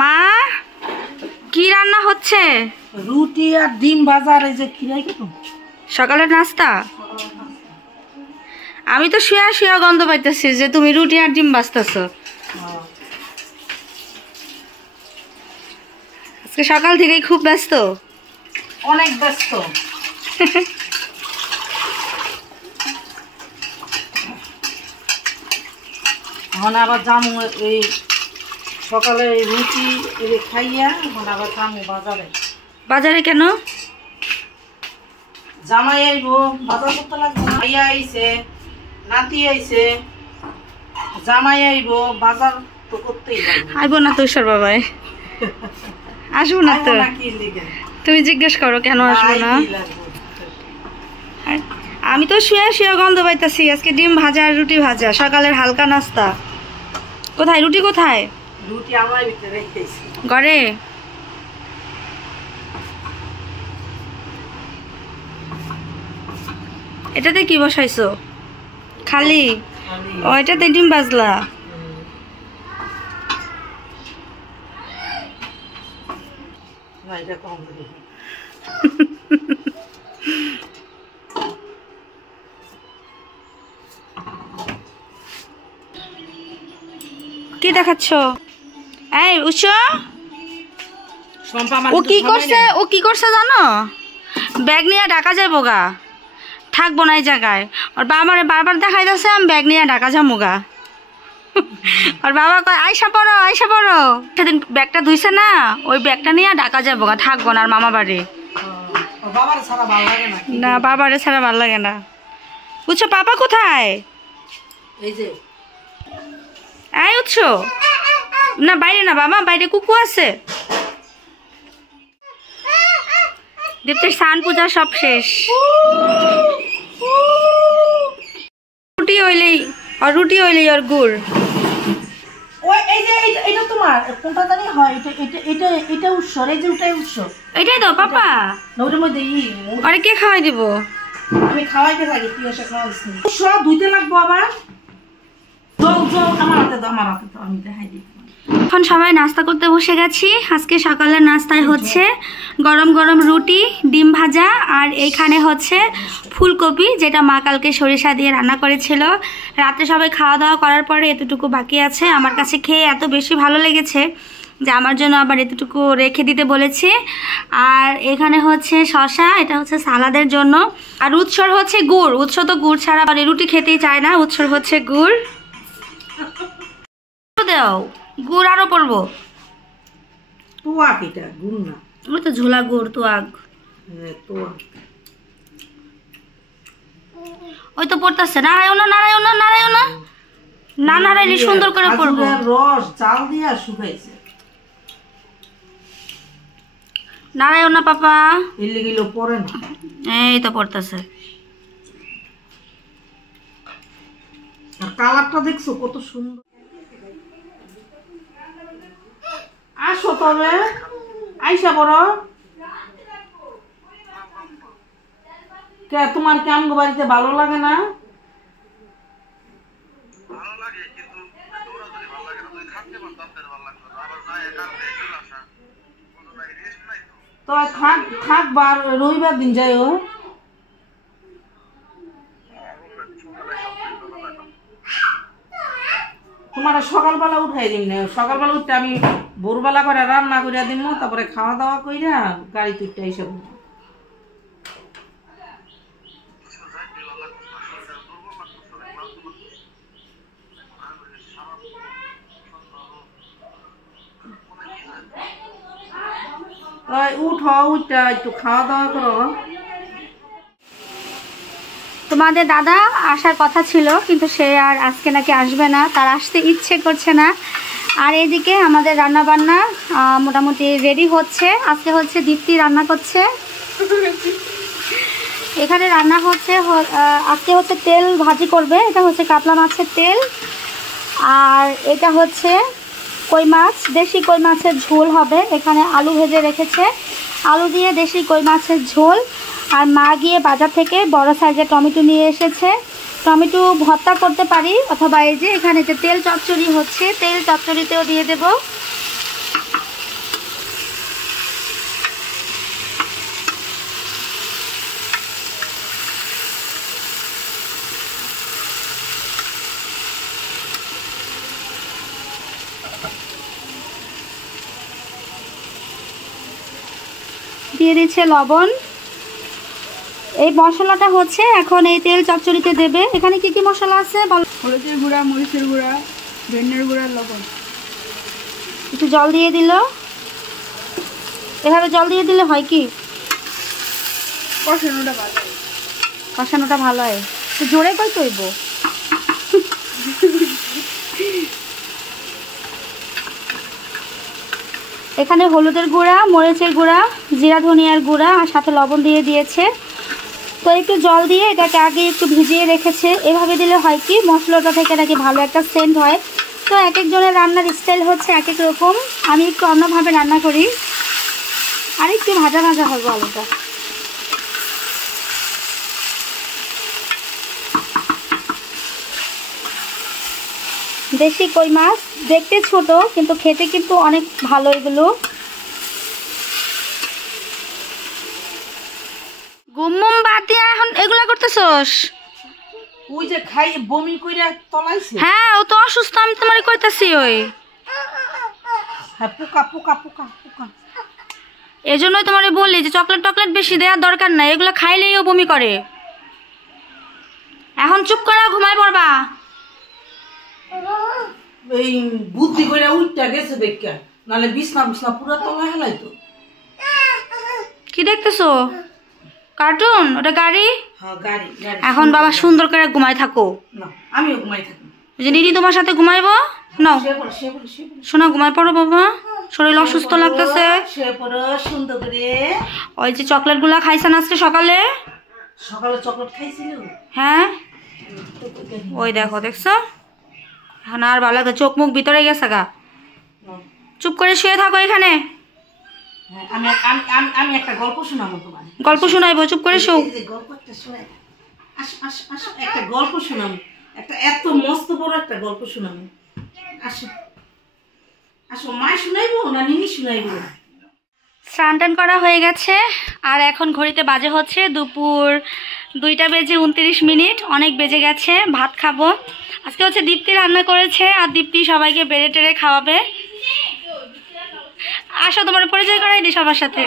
মা কি রান্না হচ্ছে? রুটি আর ডিম ভাজা আর এই যে খিরাই কেন সকালের নাস্তা। আমি তো শুয়া শুয়া গন্ধ পাইতেছি যে তুমি রুটি আর ডিম ভাজতেছো। আজকে সকাল থেকেই খুব ব্যস্ত। অনেক ব্যস্ত। এখন আবার জামু এই সকালে রুটি খাইয়া এখন আবার জামু বাজারে। বাজারে কেন? জামাই আইব, বাজার করতে লাগবে। ভাইয়া আইছে, নাতি আইছে, জামাই আইব, বাজার তো করতেই লাগবে। আইব না তুষার বাবাই? আসবো না তো। তুমি জিজ্ঞেস করো কেন আসবো না। আমি তো শুয়ে শুয়ে গন্ধ পাইতেছি। আজকে ডিম ভাজা আর রুটি ভাজা, সকালের হালকা নাস্তা। কোথায় রুটি? কোথায় রুটি? আমার ভিতরে রেখেছি ঘরে। এটাতে কি বসাইছো? খালি? ও এটাতে ডিম ভাজলা। না এটা কম দিই। কি দেখাচ্ছ? এই উষা, ও কি করছে জানো? ব্যাগ নিয়ে ঢাকা যাবো গা, থাকবো না এই জায়গায়। ওর বাবারে বারবার দেখাই যাচ্ছে আমি ব্যাগ নিয়ে ঢাকা যাবো গা। ওর বাবা কয় আইসা পড়ো আইসা পড়ো। সেদিন ব্যাগটা ধুইছে না, ওই ব্যাগটা নিয়ে ঢাকা যাবো গা, থাকবো না আর মামা বাড়ি। না বাবারে ছাড়া ভালো লাগে না। বুঝছো পাপা কোথায়? এই যে এই উৎস না, বাইরে না বাবা, বাইরে কুকু আছে। দীপ্তির স্নান পূজা সব শেষ। রুটি হইলেই ওর গুড়। ওই এই যে এটা তোমার কোনটা জানি হয়? এটা উৎসর, এই যে ওটাই উৎসর। এটাই দাও পাপা। ওটার মধ্যে আরে কে খাওয়াই দিব? আমি খাওয়াইতে থাকি, তুই এসে খাওয়াইছি। সব ধুইতে লাগবো আবার। আমার হাতে তো আমি দেখাই দিই। এখন সবাই নাস্তা করতে বসে গেছি। আজকে সকালের নাস্তায় হচ্ছে গরম গরম রুটি, ডিম ভাজা, আর এইখানে হচ্ছে ফুলকপি, যেটা মা কালকে সরিষা দিয়ে রান্না করেছিল। রাতে সবাই খাওয়া দাওয়া করার পরে এতটুকু বাকি আছে। আমার কাছে খেয়ে এত বেশি ভালো লেগেছে যে আমার জন্য আবার এতটুকু রেখে দিতে বলেছি। আর এখানে হচ্ছে শসা, এটা হচ্ছে সালাদের জন্য। আর উৎসর হচ্ছে গুড়। উৎস তো গুড় ছাড়া মানে রুটি খেতেই চায় না। উৎসর হচ্ছে গুড়। দাও গুড় আরো পড়বো। তোয়াক, এটা গুড় না, ওই তো ঝোলা গুড়, তোয়াক। ওই তো পড়তেছে। নারায়ণ নারায়ণ নারায়ণ না নারায়ণ সুন্দর করে পড়বো। রস চাল দিয়া শুকাইছে। নারায়ণ পাপা এলে গেল পরে না। এই তো পড়তেছে। আর কালারটা দেখছো কত সুন্দর। আসো তবে, আইসা বড়। তোমার কি আমগো বাড়িতে ভালো লাগে না? তো থাকবার রবিবার দিন যাইও। তোমার সকালবেলা উঠাই দিন না। সকালবেলা উঠতে আমি ভোরবেলা করে রান্না করে দিব, তারপরে খাওয়া দাওয়া কইরা গাড়ি তুলতে এসে উঠো, উঠটা একটু খাওয়া দাওয়া করো। তোমাদের দাদা আসার কথা ছিল, কিন্তু সে আর আজকে নাকি আসবে না, তার আসতে ইচ্ছে করছে না। আর এদিকে আমাদের রান্না বান্না মোটামুটি রেডি হচ্ছে। আজকে হচ্ছে দীপ্তি রান্না করছে। এখানে রান্না হচ্ছে আজকে হচ্ছে তেল ভাজি করবে। এটা হচ্ছে কাতলা মাছের তেল। আর এটা হচ্ছে কই মাছ, দেশি কই মাছের ঝোল হবে। এখানে আলু ভেজে রেখেছে, আলু দিয়ে দেশি কই মাছের ঝোল। আর মা গিয়ে বাজার থেকে বড় সাইজের টমেটো নিয়ে এসেছে। টমেটো ভর্তা করতে পারি, অথবা এই যে এখানে যে তেল চচ্চড়ি হচ্ছে, তেল চচ্চড়িতেও দিয়ে দেব। দিয়ে দিচ্ছে লবণ। এই মশলাটা হচ্ছে এখন এই তেল চচ্চড়িতে দেবে। এখানে কি কি মশলা আছে বল? হলুদের গুঁড়া, মরিচের গুঁড়া, ধনিয়ার গুঁড়া, লবণ। একটু জল দিয়ে দিল। এভাবে জল দিয়ে দিলে হয় কি? কষানোটা ভালো হয়। কষানোটা ভালো হয়। তো জোরে কই তৈব। এখানে হলুদের গুঁড়া, মরিচের গুঁড়া, জিরা ধনিয়ার গুঁড়া আর সাথে লবণ দিয়ে দিয়েছে। তো একটু জল দিয়ে এটাকে আগে একটু ভিজিয়ে রেখেছে। এভাবে দিলে হয় কি মশলাটা থেকে নাকি ভালো একটা সেন্ট হয়। তো এক একজনের রান্নার স্টাইল হচ্ছে এক এক রকম। আমি একটু অন্যভাবে রান্না করি। আর একটু ভাজা ভাজা হবে আলুটা। দেশি কই মাছ দেখতে ছোট কিন্তু খেতে কিন্তু অনেক ভালো। এগুলো গুমুম বাদ দিয়ে এখন এগুলা করতেছস? ওই যে খাই বমি কইরা তলাইছে। হ্যাঁ ও তো অসুস্থ, আমি তোমারে কইতাছি। ওই হ্যাঁ পোকা পোকা পোকা পোকা। এজন্যই তোমারে বলি যে চকলেট টকলেট বেশি দেওয়ার দরকার নাই, এগুলো খাইলেই ও বমি করে। এখন চুপ করে ঘুমায় পড়বা। এই বুদ্ধি কইরা উঠটা গেছে দেখা, নালে বিছনা বিছনা পুরো তলা হেলাইতো। কি দেখতেছো? কার্টুন? ওটা গাড়ি। হ্যাঁ গাড়ি গাড়ি। এখন বাবা সুন্দর করে ঘুমায় থাকো। না আমিও ঘুমাই থাকি। ওই যে নিনি তোমার সাথে ঘুমাইবো। নাও সে পড়ে সে পড়ে সে পড়ে শোনা, ঘুমায় পড়ো বাবা, শরীর অসুস্থ লাগতেছে। সে পড়ে সুন্দর করে। ওই যে চকলেট গুলা খাইছেন আজকে সকালে? সকালে চকলেট খাইছিল। হ্যাঁ ওই দেখো, দেখছো? এখন আর ভালো লাগে, চোখ মুখ ভিতরে গেছে গা। চুপ করে শুয়ে থাকো এখানে। হ্যাঁ, আমি আমি আমি আমি একটা গল্প শোনাবো তোমার। গল্প শোনাইবো, চুপ করে শো। গল্পটা শোনাই। আসো আসো আসো, একটা গল্প শোনাবো। একটা এত মস্ত বড় একটা গল্প শোনাবো। আসো আসো, মা শোনাইবো না নিনি শোনাইবো? স্নান টান করা হয়ে গেছে আর এখন ঘড়িতে বাজে হচ্ছে দুপুর 2:29। অনেক বেজে গেছে। ভাত খাবো। আজকে হচ্ছে দীপ্তি রান্না করেছে আর দীপ্তি সবাইকে বেড়ে টেড়ে খাওয়াবে। আসো তোমার পরিচয় করাই দিই সবার সাথে।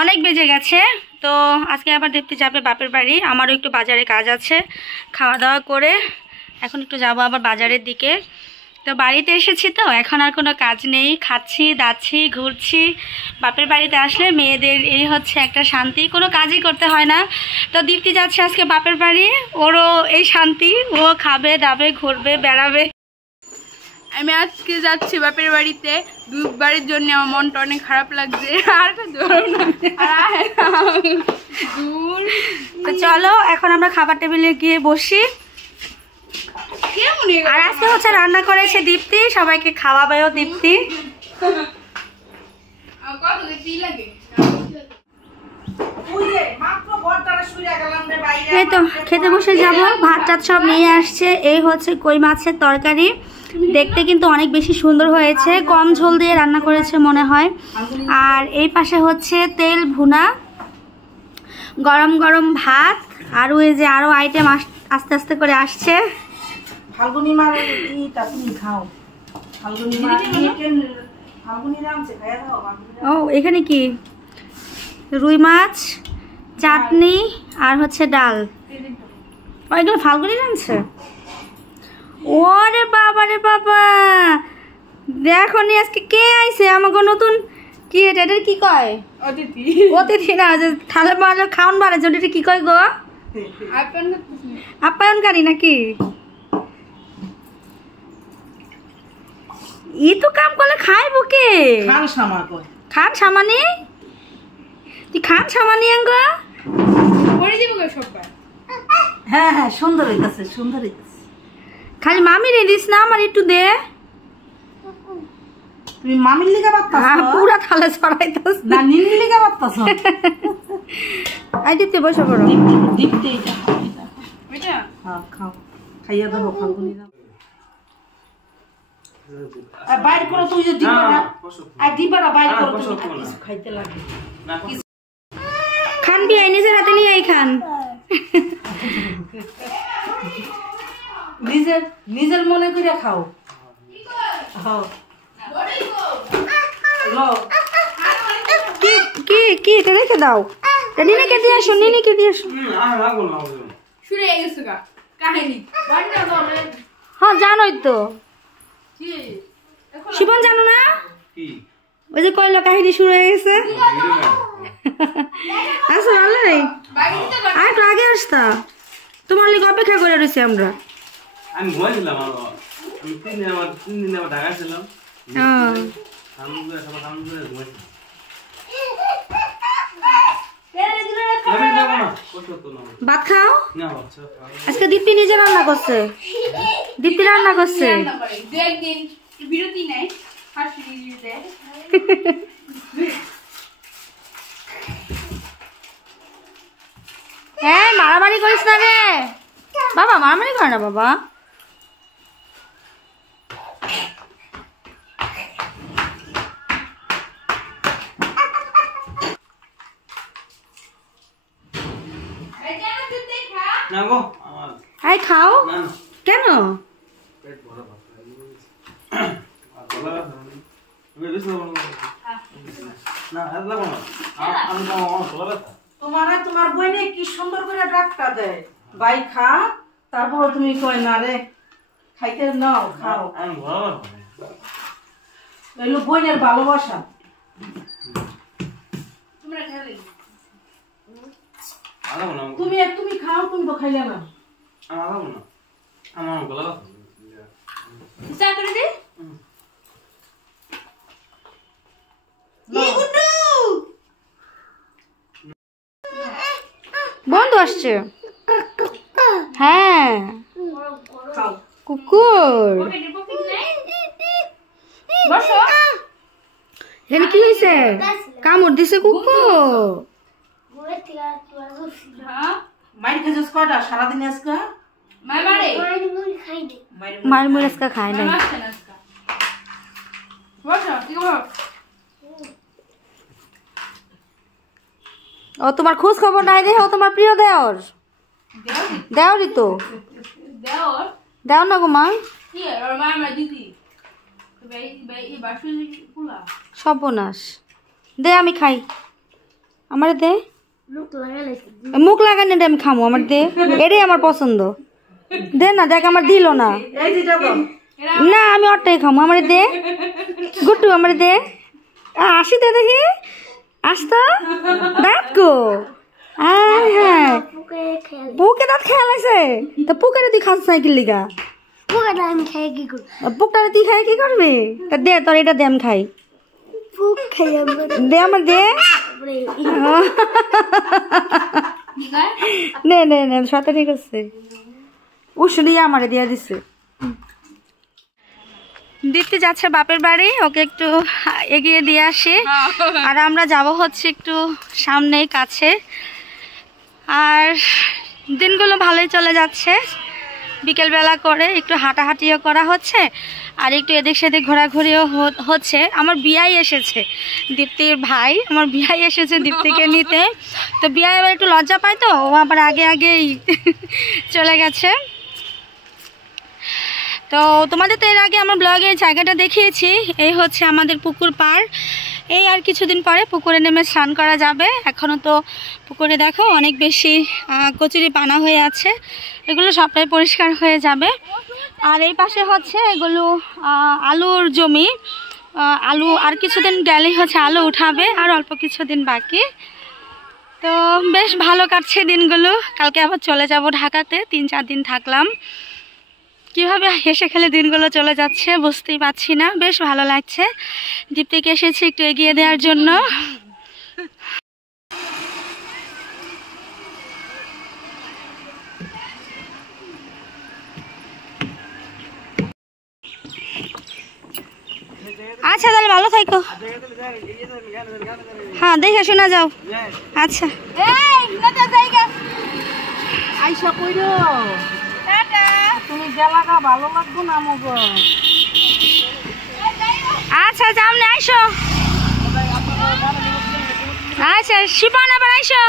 অনেক বেজে গেছে। তো আজকে আবার দীপ্তি যাবে বাপের বাড়ি। আমারও একটু বাজারে কাজ আছে। খাওয়া দাওয়া করে এখন একটু যাবো আবার বাজারের দিকে। তো বাড়িতে এসেছি, তো এখন আর কোনো কাজ নেই। খাচ্ছি দাচ্ছি ঘুরছি। বাপের বাড়িতে আসলে মেয়েদের এই হচ্ছে একটা শান্তি, কোনো কাজই করতে হয় না। তো দীপ্তি যাচ্ছে আজকে বাপের বাড়ি, ওরও এই শান্তি। ও খাবে দাবে ঘুরবে বেড়াবে। আমি আজকে যাচ্ছি বাপের বাড়িতে। দুবারের জন্য আমার মনটা অনেক খারাপ লাগছে। আর দূর। তো চলো এখন আমরা খাবার টেবিলে গিয়ে বসি। আর আজকে হচ্ছে রান্না করেছে দীপ্তি, সবাইকে খাওয়াবেও দীপ্তি। এই তো খেতে বসে যাব। ভাত টাত সব নিয়ে আসছে। এই হচ্ছে কই মাছের তরকারি। দেখতে কিন্তু অনেক বেশি সুন্দর হয়েছে। কম ঝোল দিয়ে রান্না করেছে মনে হয়। আর এই পাশে হচ্ছে তেল ভুনা, গরম গরম ভাত, আর ওই যে আরো আইটেম আস্তে আস্তে করে আসছে। ফাল্গুনি মার ইটা তুমি খাও। ফাল্গুনি মার ফাল্গুনি রামছে খাইয়া দাও। ও এখানে কি? রুই মাছ, চাটনি আর হচ্ছে ডাল। ওইগুলো ফাল্গুনি রাঁধছে। ওরে বাবা রে বাবা, দেখো নি আজকে কে আইছে আমাকে নতুন। কি এটা কি কয়? অতিথি। অতিথি না, যে থালে মালে খাওন বাড়ে যদি কি কয় গো? আপ্যায়নকারী নাকি? ই তো কাম করলে খাইবো কে? খান সামা কয়। খান সামানি? তুই খান সামানি আঙ্গ? পরে যাবো সবাই। হ্যাঁ হ্যাঁ সুন্দর হইতাছে সুন্দর হইতাছে। খালি মামি রে দিস না, আমার একটু দে। তুমি মামির লিগা বাত্তাছ পুরা থালে ছড়াইতাছ না নিনির লিগা বাত্তাছ? আই দিতে বসে পড়ো। দীপ্তি এটা ওইটা হ্যাঁ খাও, খাইয়া দাও ফাল্গুনি রাম। আর বাইর করো তুই যে ডিবাটা, আর ডিবাটা বাইর করো তুমি, কিছু খাইতে লাগে। খান বিয়াই নিজের হাতে নিয়ে আই খান। নিজের নিজের মনে করে খাও। হ্যাঁ কি কি কি এটা রেখে দাও, নিনিকে দিয়ে আসো, নিনিকে দিয়ে আসো। শুরু হয়ে গেছে গা কাহিনী। হ্যাঁ জানোই তো, শিবন জানো না? ওই যে কইলো কাহিনী শুরু হয়ে গেছে। আসো ভালোই, আর একটু আগে আসতা, তোমার লিগে অপেক্ষা করে রয়েছি আমরা। আমি ঘুমাইছিলাম, আমি 3 দিন আবার ঢাকা ছিলাম। ভাত খাও? আজকে দীপ্তি নিজে রান্না করছে, দীপ্তি রান্না করছে। একদিন বিরতি নেই হ্যাঁ মারামারি করিস না রে বাবা, মারামারি করে না বাবা। আই খাও কেন? তোমারে তোমার বইনে কি সুন্দর করে ডাক্তার দেয়, ভাই খা, তারপর তুমি কই না রে খাইতে নাও, খাও। এলো বইনের ভালোবাসা। তুমি তুমি খাও, তুমি তো খাইলে না। চা করে দে। বন্ধু আসছে, হ্যাঁ কুকুর। এখানে কি হয়েছে? কামড় দিছে কুকুর। মাইর খেয়েছিস কয়টা সারাদিন আজকে? মার মুড় আজকে খায় নাই। ও তোমার খোঁজ খবর নাই রে, ও তোমার প্রিয় দেওর, দেওরই তো, দেও না গো মা। সর্বনাশ, দে আমি খাই, আমার দে। মুখ লাগানি আমি খামো, আমার দে, এটাই আমার পছন্দ। দে না, দেখ আমার দিল না, না আমি ওরটাই খামো, আমার দে। গুট্টু আমার দে, আসি দে দেখি, আসতো দাঁত গো। হ্যাঁ বুকে দাঁত খেয়াল আছে, তা পুকের তুই খাস সাইকেল লিগা, পুকটা তুই খাই কি করবি? তা দে তোর এটা দে আমি খাই, দে আমার দে। নে নে নে সাথে ঠিক আছে, উশুলি আমারে দিয়ে দিছে। দীপ্তি যাচ্ছে বাপের বাড়ি, ওকে একটু এগিয়ে দিয়ে আসি, আর আমরা যাব হচ্ছে একটু সামনেই কাছে। আর দিনগুলো ভালোই চলে যাচ্ছে, বিকেলবেলা করে একটু হাঁটাহাঁটিও করা হচ্ছে, আর একটু এদিক সেদিক ঘোরাঘুরিও হচ্ছে। আমার বিয়াই এসেছে, দীপ্তির ভাই আমার বিয়াই এসেছে দীপ্তিকে নিতে। তো বিয়াই এবার একটু লজ্জা পায়, তো ও আবার আগে আগেই চলে গেছে। তো তোমাদের তো এর আগে আমার ব্লগে জায়গাটা দেখিয়েছি, এই হচ্ছে আমাদের পুকুর পাড়। এই আর কিছুদিন পরে পুকুরে নেমে স্নান করা যাবে। এখনও তো পুকুরে দেখো অনেক বেশি কচুরি পানা হয়ে আছে, এগুলো সবটাই পরিষ্কার হয়ে যাবে। আর এই পাশে হচ্ছে এগুলো আলুর জমি, আলু আর কিছুদিন গেলেই হচ্ছে আলু উঠাবে, আর অল্প কিছুদিন বাকি। তো বেশ ভালো কাটছে দিনগুলো, কালকে আবার চলে যাব ঢাকাতে, 3-4 দিন থাকলাম। কিভাবে হেসে খেলে দিনগুলো চলে যাচ্ছে বুঝতেই পারছি না, বেশ ভালো লাগছে। দীপ্তিকে এসেছি একটু এগিয়ে দেওয়ার জন্য। আচ্ছা তাহলে ভালো থাকো, হ্যাঁ দেখে শোনা যাও। আচ্ছা আইসা কইরো তুমি গেলাগা, ভালো লাগবো না মগো। আচ্ছা সামনে আইসো, আচ্ছা শিপন আবার আইসো।